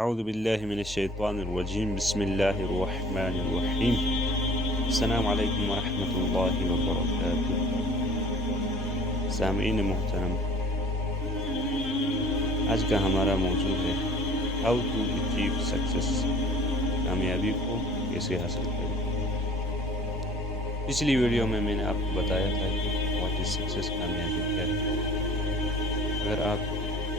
اعوذ باللہ من الشیطان الرجیم بسم اللہ الرحمن الرحیم السلام علیکم ورحمۃ اللہ وبرکاتہ۔ سامعین محترم، آج کا ہمارا موضوع ہے ہاؤ ٹو اچیو سکسیس، کامیابی کو کیسے حاصل کریں۔ پچھلی ویڈیو میں نے آپ کو بتایا تھا کہ واٹ از سکسیس، کامیابی کیا ہے۔ اگر آپ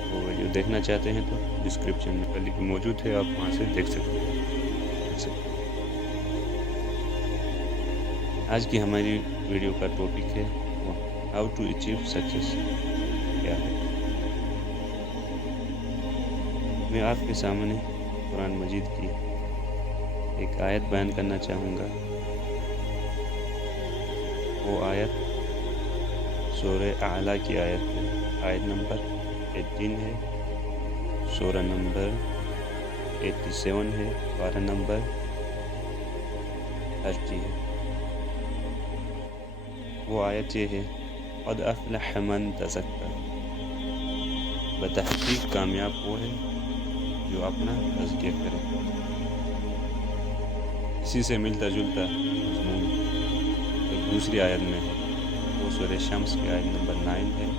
وہ ویڈیو دیکھنا چاہتے ہیں تو ڈسکرپشن میں لنک موجود ہے، آپ وہاں سے دیکھ سکتے ہیں۔ آج کی ہماری ویڈیو کا ٹاپک ہے ہاؤ ٹو اچیو سکسیس کیا ہے۔ میں آپ کے سامنے قرآن مجید کی ایک آیت بیان کرنا چاہوں گا۔ وہ آیت سورہ اعلیٰ کی آیت ہے، آیت نمبر 18 ہے، سورہ نمبر 87 ہے، پارہ نمبر 30 ہے۔ وہ آیت یہ ہے قد افلح من تزکیٰ، بتحقیق کامیاب وہ ہے جو اپنا تزکیہ کرے۔ اسی سے ملتا جلتا مضمون ایک دوسری آیت میں ہے، وہ سورہ شمس کی آیت نمبر 9 ہے،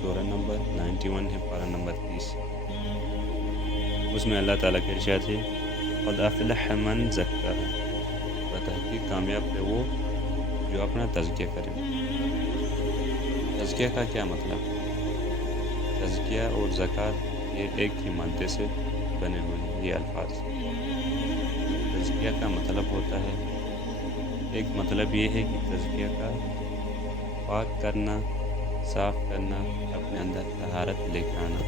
سورہ نمبر 91 ہے، پارہ نمبر 30۔ اس میں اللہ تعالیٰ کے ارشاد ہے قد افلح من زکیٰ، بتحقیق کامیاب ہے وہ جو اپنا تزکیہ کرے۔ تزکیہ کا کیا مطلب؟ تزکیہ اور زکوٰۃ یہ ایک ہی مادے سے بنے ہوئے ہیں۔ یہ الفاظ تزکیہ کا مطلب ہوتا ہے، ایک مطلب یہ ہے کہ تزکیہ کا پاک کرنا، صاف کرنا، اپنے اندر طہارت لے کے آنا،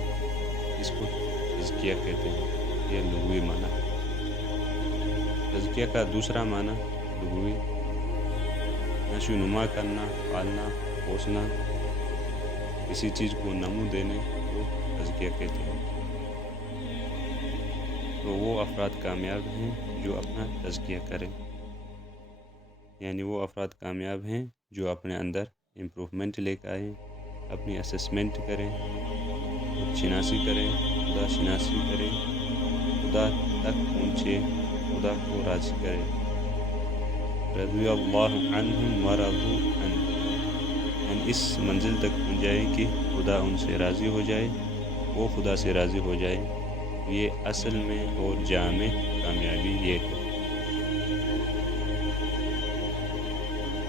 اس کو تزکیہ کہتے ہیں۔ یہ لغوی معنی ہے۔ تزکیہ کا دوسرا معنی لغوی نشو و نما کرنا، پالنا، پوسنا، کسی چیز کو نمو دینے کو تزکیہ کہتے ہیں۔ تو وہ افراد کامیاب ہیں جو اپنا تزکیہ کریں، یعنی وہ افراد کامیاب ہیں جو اپنے اندر امپروومنٹ لے کے آئیں، اپنی اسسمنٹ کریں، خود شناسی کریں، خدا شناسی کریں، خدا تک پہنچے، خدا کو راضی کریں۔ رضی اللہ عنہم ورضوا عنہ، یعنی اس منزل تک پہنچ جائے کہ خدا ان سے راضی ہو جائے، وہ خدا سے راضی ہو جائے۔ یہ اصل میں اور جامع کامیابی یہ ہے۔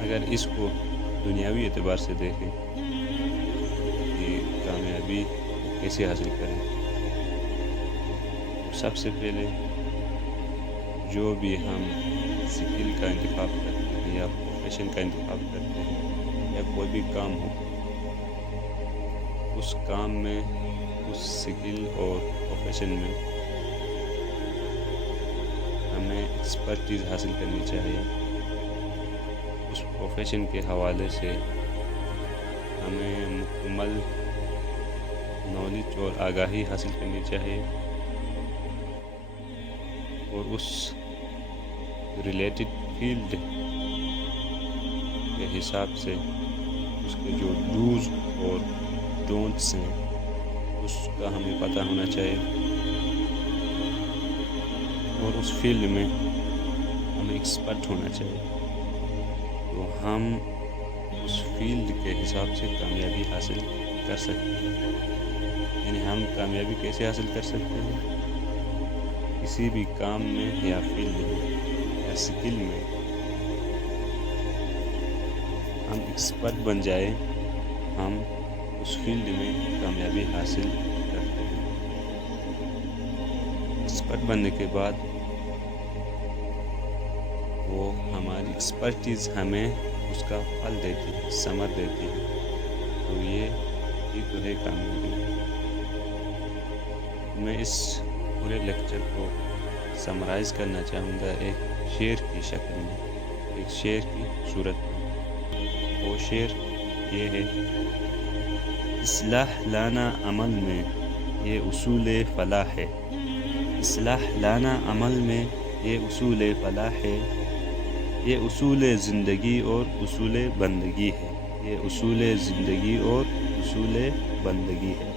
اگر اس کو دنیاوی اعتبار سے دیکھیں کہ کامیابی کیسے حاصل کریں، سب سے پہلے جو بھی ہم سکل کا انتخاب کرتے ہیں یا پروفیشن کا انتخاب کرتے ہیں یا کوئی بھی کام ہو، اس کام میں، اس سکل اور پروفیشن میں ہمیں ایکسپرٹیز حاصل کرنی چاہیے۔ اس پروفیشن کے حوالے سے ہمیں مکمل نالج اور آگاہی حاصل کرنی چاہیے، اور اس ریلیٹڈ فیلڈ کے حساب سے اس کے جو ڈوز اور ڈونٹس ہیں اس کا ہمیں پتہ ہونا چاہیے، اور اس فیلڈ میں ہمیں ایکسپرٹ ہونا چاہیے، تو ہم اس فیلڈ کے حساب سے کامیابی حاصل کر سکتے ہیں۔ یعنی ہم کامیابی کیسے حاصل کر سکتے ہیں؟ کسی بھی کام میں یا فیلڈ میں یا سکل میں ہم ایکسپرٹ بن جائیں، ہم اس فیلڈ میں کامیابی حاصل کرتے ہیں۔ ایکسپرٹ بننے کے بعد وہ ہماری ایکسپرٹیز ہمیں اس کا پھل دیتی ہے، ثمر دیتی ہے، تو یہ تو ہے کامیابی۔ میں اس پورے لیکچر کو سمرائز کرنا چاہوں گا ایک شعر کی شکل میں، ایک شعر کی صورت میں۔ وہ شعر یہ ہے اصلاح لانا عمل میں یہ اصول فلاح ہے، اصلاح لانا عمل میں یہ اصول فلاح ہے، یہ اصول زندگی اور اصول بندگی ہے، یہ اصول زندگی اور اصول بندگی ہے۔